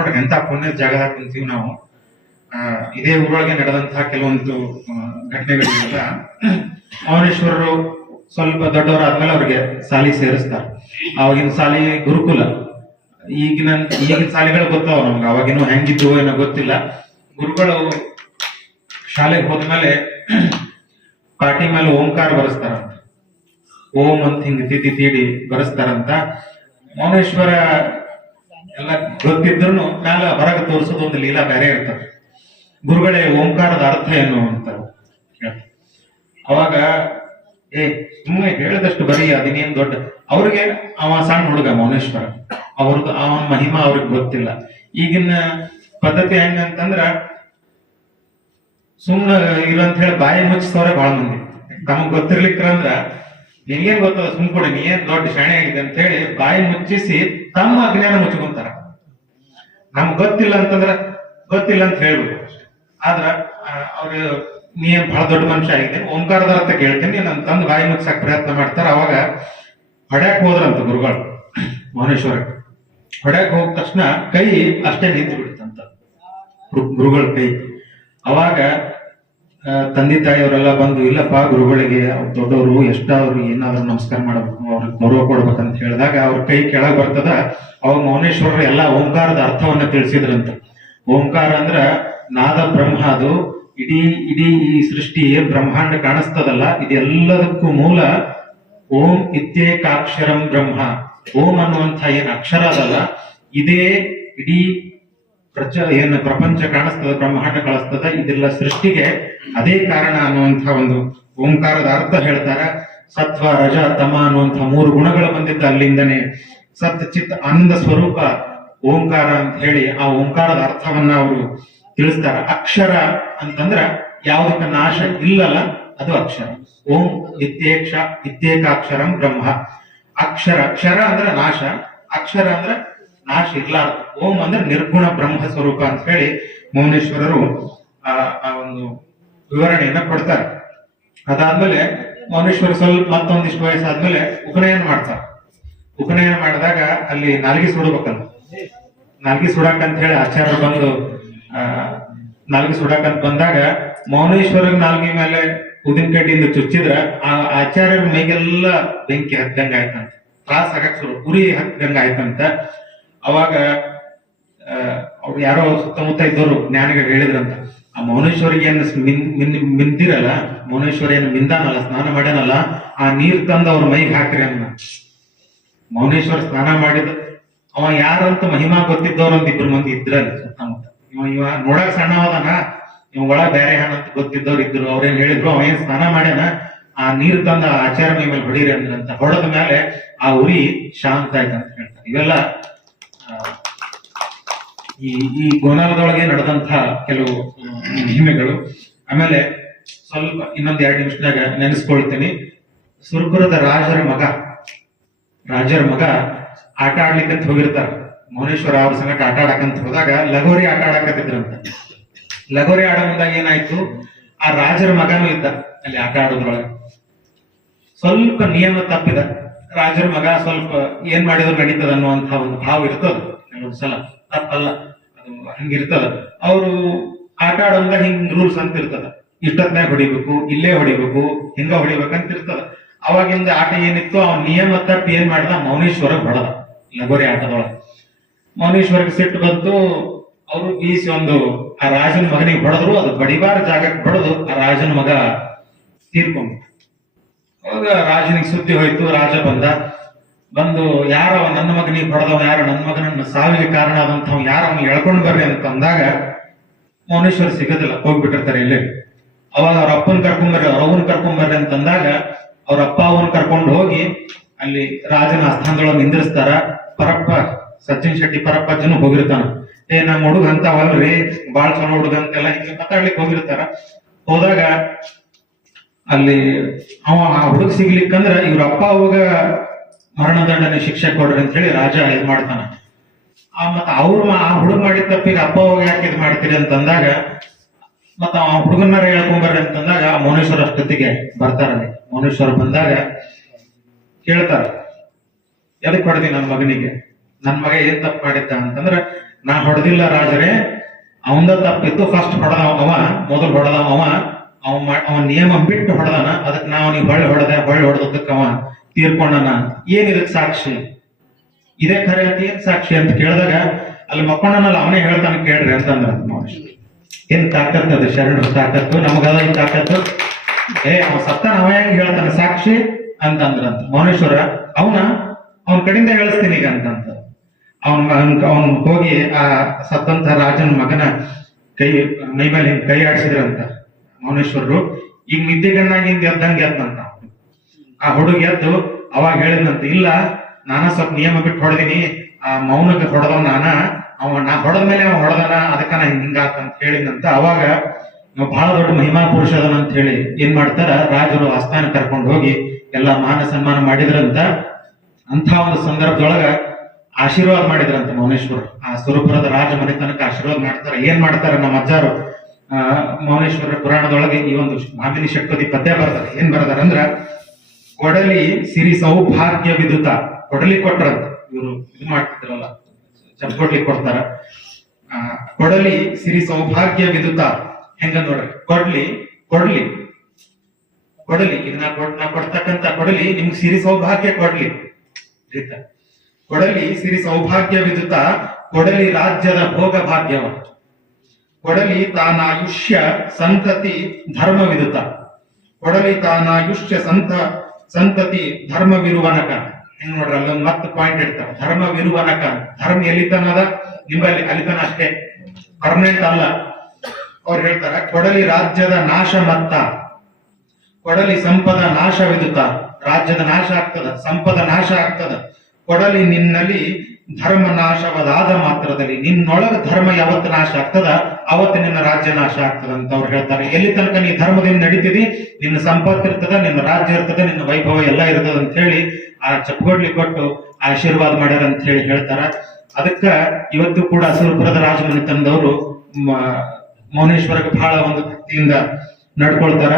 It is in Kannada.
ನೋಡ್ರಿ ಎಂತ ಪುಣ್ಯದ ಜಾಗದಾಗ ಕುಂತೀವಿ ನಾವು. ಇದೇ ಊರೊಳಗೆ ನಡೆದಂತಹ ಕೆಲವೊಂದು ಘಟನೆಗಳಿಂದ ಮೌನೇಶ್ವರರು ಸ್ವಲ್ಪ ದೊಡ್ಡವರಾದ್ಮೇಲೆ ಅವ್ರಿಗೆ ಸಾಲಿ ಸೇರಿಸ್ತಾರೆ. ಅವಾಗಿನ ಸಾಲಿ ಗುರುಕುಲ. ಈಗಿನ ಸಾಲಿಗಳು ಗೊತ್ತಾವ ನಮ್ಗೆ, ಅವಾಗಿನೂ ಹೆಂಗಿದ್ವು ಏನೋ ಗೊತ್ತಿಲ್ಲ. ಗುರುಗಳು ಶಾಲೆಗೆ ಹೋದ್ಮೇಲೆ ಪಾಟಿ ಮೇಲೆ ಓಂಕಾರ ಬರೆಸ್ತಾರಂತ. ಓಂ ಅಂತ ಹಿಂಗ ತಿದ್ದಿ ತೀಡಿ ಬರೆಸ್ತಾರಂತ. ಮೌನೇಶ್ವರ ಎಲ್ಲ ಗೊತ್ತಿದ್ರು ಮ್ಯಾಲ ಹೊರಗೆ ತೋರಿಸೋದು ಒಂದು ಲೀಲಾ ಬೇರೆ ಇರ್ತದೆ. ಗುರುಗಳೇ ಓಂಕಾರದ ಅರ್ಥ ಏನು ಅಂತ ಅವಾಗ ಸುಮ್ಮನೆ ಹೇಳಿದಷ್ಟು ಬರೀ ಅದಿನೇನ್ ದೊಡ್ಡ. ಅವ್ರಿಗೆ ಅವ ಸಣ್ಣ ಹುಡುಗ ಮೌನೇಶ್ವರ, ಅವ್ರದ್ದು ಅವನ ಮಹಿಮಾ ಅವ್ರಿಗೆ ಗೊತ್ತಿಲ್ಲ. ಈಗಿನ ಪದ್ಧತಿ ಹೆಂಗಂತಂದ್ರ ಸುಮ್ನ ಇರಂತ ಹೇಳಿ ಬಾಯಿ ಮುಚ್ಚಿಸೋರೆ ಬಹಳ ಮಂದಿ. ತಮಗ್ ಗೊತ್ತಿರ್ಲಿಕ್ಕಂದ್ರ ನಿನ್ಗೇನ್ ಗೊತ್ತದ ಸುಮ್ ಕೊಡಿ, ನೀ ಏನ್ ದೊಡ್ಡ ಶಾಣೆ ಆಗಿದೆ ಅಂತ ಹೇಳಿ ಬಾಯಿ ಮುಚ್ಚಿಸಿ ತಮ್ಮ ಅಜ್ಞಾನ ಮುಚ್ಕೊಂತಾರ. ನಮ್ಗ್ ಗೊತ್ತಿಲ್ಲ ಅಂತಂದ್ರ ಗೊತ್ತಿಲ್ಲ ಅಂತ ಹೇಳ್ಬೇಕು. ಆದ್ರ ಅವ್ರ ನೀ ಏನ್ ಬಹಳ ದೊಡ್ಡ ಮನುಷ್ಯ ಆಗಿದ್ದೇನೆ, ಓಂಕಾರದ ಅರ್ಥ ಕೇಳ್ತೀನಿ ನನ್ ತಂದು ಬಾಯಿ ಮುಚ್ಚಾಕ್ ಪ್ರಯತ್ನ ಮಾಡ್ತಾರ. ಅವಾಗ ಹೊಡ್ಯಾಕ್ ಹೋದ್ರಂತ ಗುರುಗಳು ಮೌನೇಶ್ವರ. ಹೊಡ್ಯಾಕ್ ಹೋದ ತಕ್ಷಣ ಕೈ ಅಷ್ಟೇ ನಿಂತು ಬಿಡುತ್ತಂತ ಗುರುಗಳ ಕೈ. ಅವಾಗ ತಂದೆ ತಾಯಿಯವರೆಲ್ಲ ಬಂದು, ಇಲ್ಲಪ್ಪ ಗುರುಗಳಿಗೆ ದೊಡ್ಡವರು ಎಷ್ಟಾದ್ರು ಏನಾದ್ರು ನಮಸ್ಕಾರ ಮಾಡಬೇಕು, ಅವ್ರಿಗೆ ಗೌರವ ಕೊಡ್ಬೇಕಂತ ಹೇಳಿದಾಗ ಅವ್ರ ಕೈ ಕೆಳಗ್ ಬರ್ತದ. ಅವಾಗ ಮೌನೇಶ್ವರರು ಎಲ್ಲಾ ಓಂಕಾರದ ಅರ್ಥವನ್ನ ತಿಳಿಸಿದ್ರಂತ. ಓಂಕಾರ ಅಂದ್ರ ನಾದ ಬ್ರಹ್ಮ. ಅದು ಇಡೀ ಈ ಸೃಷ್ಟಿ ಬ್ರಹ್ಮಾಂಡ ಕಾಣಿಸ್ತದಲ್ಲ, ಇದೆಲ್ಲದಕ್ಕೂ ಮೂಲ ಓಂ ಇತ್ಯೇಕಾಕ್ಷರಂ ಬ್ರಹ್ಮ. ಓಂ ಅನ್ನುವಂಥ ಏನ್ ಅಕ್ಷರ ಅದಲ್ಲ, ಇದೇ ಇಡೀ ಏನು ಪ್ರಪಂಚ ಕಾಣಿಸ್ತದ, ಬ್ರಹ್ಮಾಂಡ ಕಾಣಿಸ್ತದ, ಇದೆಲ್ಲ ಸೃಷ್ಟಿಗೆ ಅದೇ ಕಾರಣ ಅನ್ನುವಂಥ ಒಂದು ಓಂಕಾರದ ಅರ್ಥ ಹೇಳ್ತಾರ. ಸತ್ವ ರಜ ತಮ ಅನ್ನುವಂಥ 3 ಗುಣಗಳು ಬಂದಿದ್ದ ಅಲ್ಲಿಂದನೇ. ಸತ್ ಚಿತ್ ಆನಂದ ಸ್ವರೂಪ ಓಂಕಾರ ಅಂತ ಹೇಳಿ ಆ ಓಂಕಾರದ ಅರ್ಥವನ್ನ ಅವರು ತಿಳಿಸ್ತಾರ. ಅಕ್ಷರ ಅಂತಂದ್ರ ಯಾವುದಕ್ಕೆ ನಾಶ ಇಲ್ಲಲ್ಲ ಅದು ಅಕ್ಷರ. ಓಂ ಇತ್ಯೇಕಾಕ್ಷರಂ ಬ್ರಹ್ಮ. ಅಕ್ಷರ ಅಂದ್ರೆ ನಾಶ, ಅಕ್ಷರ ಅಂದ್ರೆ ನಾಶ ಇರ್ಲಾರ್ದು. ಓಂ ಅಂದ್ರೆ ನಿರ್ಗುಣ ಬ್ರಹ್ಮ ಸ್ವರೂಪ ಅಂತ ಹೇಳಿ ಮೌನೇಶ್ವರರು ಆ ಒಂದು ವಿವರಣೆಯನ್ನ ಕೊಡ್ತಾರೆ. ಅದಾದ್ಮೇಲೆ ಮೌನೇಶ್ವರ ಸ್ವಲ್ಪ ಮತ್ತೊಂದಿಷ್ಟು ವಯಸ್ಸಾದ್ಮೇಲೆ ಉಪನಯನ ಮಾಡ್ತಾರೆ. ಉಪನಯನ ಮಾಡಿದಾಗ ಅಲ್ಲಿ ನಾಲ್ಗಿ ಸುಡಬೇಕಲ್ಲ, ನಾಲ್ಗಿ ಸುಡಾಕಂತ ಹೇಳಿ ಆಚಾರ್ಯರು ಬಂದು ನಾಲ್ಗಿ ಸುಡಾಕಂತ ಬಂದಾಗ ಮೌನೇಶ್ವರ ನಾಲ್ಗಿ ಮೇಲೆ ಉದಿನ ಕಡ್ಡಿಯಿಂದ ಚುಚ್ಚಿದ್ರ ಆ ಆಚಾರ್ಯರ ಮೈಗೆಲ್ಲ ಬೆಂಕಿ ಹತ್ತಂಗ ಆಯ್ತಂತ, ತ್ರಾಸ ಆಗಕ್ ಶುರು, ಉರಿ ಹತ್ತಂಗ ಆಯ್ತಂತ. ಅವಾಗ ಅವ್ರು ಯಾರೋ ಸುತ್ತಮುತ್ತ ಇದ್ದವರು ಜ್ಞಾನಿಗಳು ಹೇಳಿದ್ರಂತ, ಆ ಮೌನೇಶ್ವರಿಗೆ ಏನ್ ಮಿಂದಿರಲ್ಲ, ಮೌನೇಶ್ವರ ಏನು ಮಿಂದಾನಲ್ಲ, ಸ್ನಾನ ಮಾಡ್ಯಾನಲ್ಲ, ಆ ನೀರ್ ತಂದು ಅವ್ರ ಮೈಗೆ ಹಾಕ್ರಿ ಅನ್ನ. ಮೌನೇಶ್ವರ ಸ್ನಾನ ಮಾಡಿದ ಅವ ಯಾರಂತ ಮಹಿಮಾ ಗೊತ್ತಿದ್ದವ್ರ ಒಂದ್ 2 ಮಂದಿ ಇದ್ರಲ್ಲಿ ಸುತ್ತಮುತ್ತ. ಇವ ನೋಡಕ್ ಸಣ್ಣವದನ, ಇವ್ ಒಳ ಬೇರೆ ಹಣ ಅಂತ ಗೊತ್ತಿದ್ದವ್ರು ಇದ್ರು. ಅವ್ರೇನ್ ಹೇಳಿದ್ರು, ಅವ ಏನ್ ಸ್ನಾನ ಮಾಡ್ಯಾನ, ಆ ನೀರ್ ತಂದ ಆಚಾರ ಮೈ ಮೇಲೆ ಹೊಡೀರಿ ಅಂದ್ರಂತ. ಹೊಡೆದ ಮೇಲೆ ಆ ಉರಿ ಶಾಂತ ಆಯ್ತಂತ ಹೇಳ್ತಾರೆ. ಇವೆಲ್ಲ ಈ ಗೋನಾಳದೊಳಗೆ ನಡೆದಂತ ಕೆಲವು ಮಹಿಮೆಗಳು. ಆಮೇಲೆ ಸ್ವಲ್ಪ ಇನ್ನೊಂದ್ 2 ನಿಮಿಷದಾಗ ನೆನೆಸ್ಕೊಳ್ತೀನಿ. ಸುರ್ಪುರದ ರಾಜರ ಮಗ ಆಟ ಆಡ್ಲಿಕ್ಕಂತ ಹೋಗಿರ್ತಾರ. ಮೌನೇಶ್ವರ ಅವ್ರ ಸಂಗಟ ಆಟ ಆಡಕಂತ ಹೋದಾಗ ಲಗೋರಿ ಆಟ ಆಡಕತ್ತಿದ್ರಂತ. ಲಗೋರಿ ಆಡೋ ಮುಂದಾಗ ಏನಾಯ್ತು, ಆ ರಾಜರ ಮಗನೂ ಇದ್ದ ಅಲ್ಲಿ ಆಟ ಆಡೋದ್ರೊಳಗೆ. ಸ್ವಲ್ಪ ನಿಯಮ ತಪ್ಪಿದ ರಾಜರ ಮಗ. ಸ್ವಲ್ಪ ಏನ್ ಮಾಡಿದ್ರು ನಡೀತದ ಅನ್ನುವಂತಹ ಒಂದು ಭಾವ ಇರ್ತದ ಕೆಲವೊಂದ್ಸಲ, ತಪ್ಪಲ್ಲ, ಅದು ಹಂಗಿರ್ತದ. ಅವರು ಆಟ ಆಡೋಂಗ ಹಿಂಗ್ ರೂಲ್ಸ್ ಅಂತ ಇರ್ತದ, ಇಷ್ಟೊತ್ನಾಗ ಹೊಡಿಬೇಕು, ಇಲ್ಲೇ ಹೊಡಿಬೇಕು, ಹಿಂಗ ಹೊಡಿಬೇಕಂತ ಇರ್ತದ. ಅವಾಗಿಂದ ಆಟ ಏನಿತ್ತು, ಅವ್ನ ನಿಯಮ ತಪ್ಪಿ ಏನ್ ಮಾಡ್ದ, ಮೌನೇಶ್ವರ ಹೊಡೆದ ಲಗೋರಿ ಆಟದೊಳಗೆ. ಮೌನೇಶ್ವರಿಗೆ ಸಿಟ್ಟು ಬಂತು. ಅವರು ಬೀಸಿ ಒಂದು ಆ ರಾಜನ ಮಗನಿಗೆ ಹೊಡೆದ್ರು. ಅದು ಬಡಿಬಾರ ಜಾಗಕ್ಕೆ ಹೊಡೆದು ಆ ರಾಜನ ಮಗ ತೀರ್ಕೊಂಡ. ಅವಾಗ ರಾಜನಿಗೆ ಸುದ್ದಿ ಹೋಯ್ತು. ರಾಜ ಬಂದು ಯಾರವ ನನ್ನ ಮಗನಿಗೆ ಹೊಡೆದವ, ಯಾರು ನನ್ನ ಮಗನನ್ನ ಸಾವಿಗೆ ಕಾರಣ ಆದಂಥವ್ ಯಾರ, ಅವನು ಎಳ್ಕೊಂಡ್ ಬರ್ರಿ ಅಂತ ಅಂದಾಗ ಮೌನೇಶ್ವರ ಸಿಗೋದಿಲ್ಲ, ಹೋಗ್ಬಿಟ್ಟಿರ್ತಾರೆ ಇಲ್ಲೇ. ಅವಾಗ ಅವ್ರ ಅಪ್ಪನ್ ಕರ್ಕೊಂಡ್ಬರ್ರಿ, ಅವ್ರ ಅವನ್ ಕರ್ಕೊಂಡ್ಬರ್ರಿ ಅಂತಂದಾಗ ಅವ್ರ ಅಪ್ಪ ಅವನ್ ಕರ್ಕೊಂಡು ಹೋಗಿ ಅಲ್ಲಿ ರಾಜನ ಆಸ್ಥಾನದೊಳಗೆ ನಿಂದಿರಿಸ್ತಾರ. ಸಚಿನ್ ಶೆಟ್ಟಿ ಪರಪ್ಪಜ್ಜನು ಹೋಗಿರ್ತಾನ. ನಮ್ಮ ಹುಡುಗ ಅಂತವಲ್ರಿ, ಬಾಳ್ ಚಲೋ ಹುಡುಗ ಅಂತೆಲ್ಲ ಹಿಂಗೆ ಮಾತಾಡ್ಲಿಕ್ಕೆ ಹೋಗಿರ್ತಾರ. ಹೋದಾಗ ಅಲ್ಲಿ ಆ ಹುಡುಗ ಸಿಗ್ಲಿಕ್ಕಂದ್ರ ಇವ್ರ ಅಪ್ಪ ಅವಾಗ ಮರಣದಂಡನೆ ಶಿಕ್ಷೆ ಕೊಡ್ರಿ ಅಂತ ಹೇಳಿ ರಾಜ ಇದ್ ಮಾಡ್ತಾನ. ಮತ್ತ ಆ ಹುಡುಗ ಮಾಡಿದ ತಪ್ಪಿಗೆ ಅಪ್ಪ ಅವಾಗ ಯಾಕೆ ಇದ್ ಮಾಡ್ತೀರಿ ಅಂತಂದಾಗ, ಮತ್ತ ಆ ಹುಡುಗನಾರ ಹೇಳ್ಕೊಂಬರ್ರಿ ಅಂತಂದಾಗ ಮೌನೇಶ್ವರ ಅಷ್ಟೊತ್ತಿಗೆ ಬರ್ತಾರಲ್ಲಿ. ಮೌನೇಶ್ವರ ಬಂದಾಗ ಕೇಳ್ತಾರ, ಎದಕ್ ಹೊಡೆದಿ ನನ್ನ ಮಗನಿಗೆ, ನನ್ ಮಗ ಏನ್ ತಪ್ಪು ಮಾಡಿದ್ದ ಅಂತಂದ್ರ, ನಾ ಹೊಡೆದಿಲ್ಲ ರಾಜರೇ, ಅವಂದ ತಪ್ಪಿತ್ತು, ಫಸ್ಟ್ ಹೊಡೆದ ಅವ, ಮೊದಲು ಹೊಡೆದ ಅವ ನಿಯಮ ಬಿಟ್ಟು ಹೊಡೆದಾನ, ಅದಕ್ಕೆ ನಾವು ನೀವು ಹೊಳ್ಳಿ ಹೊಡೆದಕ್ಕೆ ಅವ ತೀರ್ಕೊಂಡನ, ಏನ್ ಇದಕ್ ಸಾಕ್ಷಿ, ಇದೇ ಖರೆ ಅಂತ ಏನ್ ಸಾಕ್ಷಿ ಅಂತ ಕೇಳಿದಾಗ ಅಲ್ಲಿ ಮಕ್ಕೊಂಡನಲ್ಲ ಅವನೇ ಹೇಳ್ತಾನೆ ಕೇಳ್ರಿ ಅಂತಂದ್ರ ಏನ್ ತಾಕತ್ತು ಅದು, ಶರಣರ ತಾಕತ್ತು, ನಮಗದ ಈ ತಾಕತ್ತು, ಅವ ಸತ್ತಾನ ಅವ ಹೆಂಗ್ ಹೇಳ್ತಾನೆ ಸಾಕ್ಷಿ ಅಂತಂದ್ರಂತ ಮೌನೇಶ್ವರ. ಅವನ ಕಡೆಯಿಂದ ಹೇಳಿಸ್ತೀನಿ ಈಗ ಅಂತಂತ ಅವನ್ ಹೋಗಿ ಆ ಸತ್ತಂತ ರಾಜನ ಮಗನ ಮೈ ಮೇಲೆ ಹಿಂಗ್ ಕೈ ಆಡಿಸಿದ್ರಂತ ಮೌನೇಶ್ವರರು. ಈಗ ನಿದ್ದೆಗಣ್ಣಾಗಿಂದ ಎದ್ದಂಗೆ ಎದ್ದಂತ ಆ ಹುಡುಗ ಎದ್ದು ಅವಾಗ ಹೇಳಿದಂತ, ಇಲ್ಲ ನಾನ ಸ್ವಲ್ಪ ನಿಯಮ ಬಿಟ್ಟು ಹೊಡೆದಿನಿ, ಆ ಮೌನಕ್ಕೆ ಹೊಡೆದವ್ ನಾ ಹೊಡೆದ ಮೇಲೆ ಅವ ಹೊಡೆದನ, ಅದಕ್ಕ ನಾ ಹಿಂಗಾತಂತ ಹೇಳಿದಂತ. ಅವಾಗ ಬಹಳ ದೊಡ್ಡ ಮಹಿಮಾ ಪುರುಷ ಅದನ ಅಂತ ಹೇಳಿ ಏನ್ ಮಾಡ್ತಾರ, ರಾಜರು ಆಸ್ಥಾನ ಕರ್ಕೊಂಡು ಹೋಗಿ ಎಲ್ಲಾ ಮಾನ ಸನ್ಮಾನ ಮಾಡಿದ್ರಂತ. ಅಂತ ಒಂದು ಸಂದರ್ಭದೊಳಗ ಆಶೀರ್ವಾದ ಮಾಡಿದ್ರಂತ ಮೌನೇಶ್ವರ. ಆ ಸುರಪುರದ ರಾಜ ಮನೆ ತನಕ ಆಶೀರ್ವಾದ ಮಾಡ್ತಾರ. ಏನ್ ಮಾಡ್ತಾರ ನಮ್ಮ ಅಜ್ಜಾರು ಮೌನೇಶ್ವರ ಪುರಾಣದೊಳಗೆ ಈ ಒಂದು ಮಾಮಿನಿ ಷಟ್ಪದಿ ಪದ್ಯ ಬರ್ತಾರೆ. ಏನ್ ಬರ್ತಾರಂದ್ರ, ಕೊಡಲಿ ಸಿರಿ ಸೌಭಾಗ್ಯ ವಿದುತ, ಕೊಡಲಿ ಕೊಟ್ರಂತ ಇವರು ಇದು ಮಾಡ್ತಿದ್ರಲ್ಲ ಚಪ್ಕೊಡ್ಲಿ ಕೊಡ್ತಾರ. ಕೊಡಲಿ ಸಿರಿ ಸೌಭಾಗ್ಯ ವಿದುತ ಹೆಂಗ ನೋಡ್ರಿ, ಕೊಡ್ಲಿ ಇದನ್ನ ನಾ ಕೊಡ್ತಕ್ಕಂತ ಕೊಡಲಿ ನಿಮ್ಗೆ ಸಿರಿ ಸೌಭಾಗ್ಯ ಕೊಡ್ಲಿ, ಕೊಡಲಿ ಸಿರಿ ಸೌಭಾಗ್ಯ ವಿದುತ, ಕೊಡಲಿ ರಾಜ್ಯದ ಭೋಗ ಭಾಗ್ಯವ, ಕೊಡಲಿ ತಾನಾಯುಷ್ಯ ಸಂತತಿ ಧರ್ಮ ವಿದುತ, ಕೊಡಲಿ ತಾನಾಯುಷ್ಯ ಸಂತತಿ ಧರ್ಮವಿರುವನಕ. ಹೆಂಗ್ ನೋಡ್ರಿ ಅಲ್ಲೊಂದು ಮತ್ತೆ ಪಾಯಿಂಟ್ ಇಡ್ತಾರ, ಧರ್ಮವಿರುವನಕ. ಧರ್ಮ ಎಲ್ಲಿತನದ ನಿಮ್ಮಲ್ಲಿ ಅಲ್ಲಿತನ ಅಷ್ಟೇ, ಪರ್ಮನೆಂಟ್ ಅಲ್ಲ. ಅವ್ರು ಹೇಳ್ತಾರ, ಕೊಡಲಿ ರಾಜ್ಯದ ನಾಶ ಮತ್ತ, ಕೊಡಲಿ ಸಂಪದ ನಾಶವಿದುತ, ರಾಜ್ಯದ ನಾಶ ಆಗ್ತದ, ಸಂಪದ ನಾಶ ಆಗ್ತದ. ಕೊಡಲಿ ನಿನ್ನಲ್ಲಿ ಧರ್ಮ ನಾಶವಾದ ಮಾತ್ರದಲ್ಲಿ, ನಿನ್ನೊಳಗ ಧರ್ಮ ಯಾವತ್ತು ನಾಶ ಆಗ್ತದ ಅವತ್ತು ನಿನ್ನ ರಾಜ್ಯ ನಾಶ ಆಗ್ತದ ಅಂತ ಅವ್ರು ಹೇಳ್ತಾರೆ. ಎಲ್ಲಿ ತನಕ ನೀ ಧರ್ಮದಿಂದ ನಡೀತಿದಿ, ನಿನ್ನ ಸಂಪತ್ತು ಇರ್ತದ, ನಿನ್ನ ರಾಜ್ಯ ಇರ್ತದ, ನಿನ್ನ ವೈಭವ ಎಲ್ಲ ಇರ್ತದ ಅಂತ ಹೇಳಿ ಆ ಚಪ್ಪಗೊಡ್ಲಿ ಕೊಟ್ಟು ಆಶೀರ್ವಾದ ಮಾಡ್ಯಾರ ಅಂತ ಹೇಳಿ ಹೇಳ್ತಾರ. ಅದಕ್ಕ ಇವತ್ತು ಕೂಡ ಸುರಪುರದ ರಾಜಮನೆತನದವರು ಮೌನೇಶ್ವರಕ್ಕೆ ಬಹಳ ಒಂದು ಭಕ್ತಿಯಿಂದ ನಡ್ಕೊಳ್ತಾರ.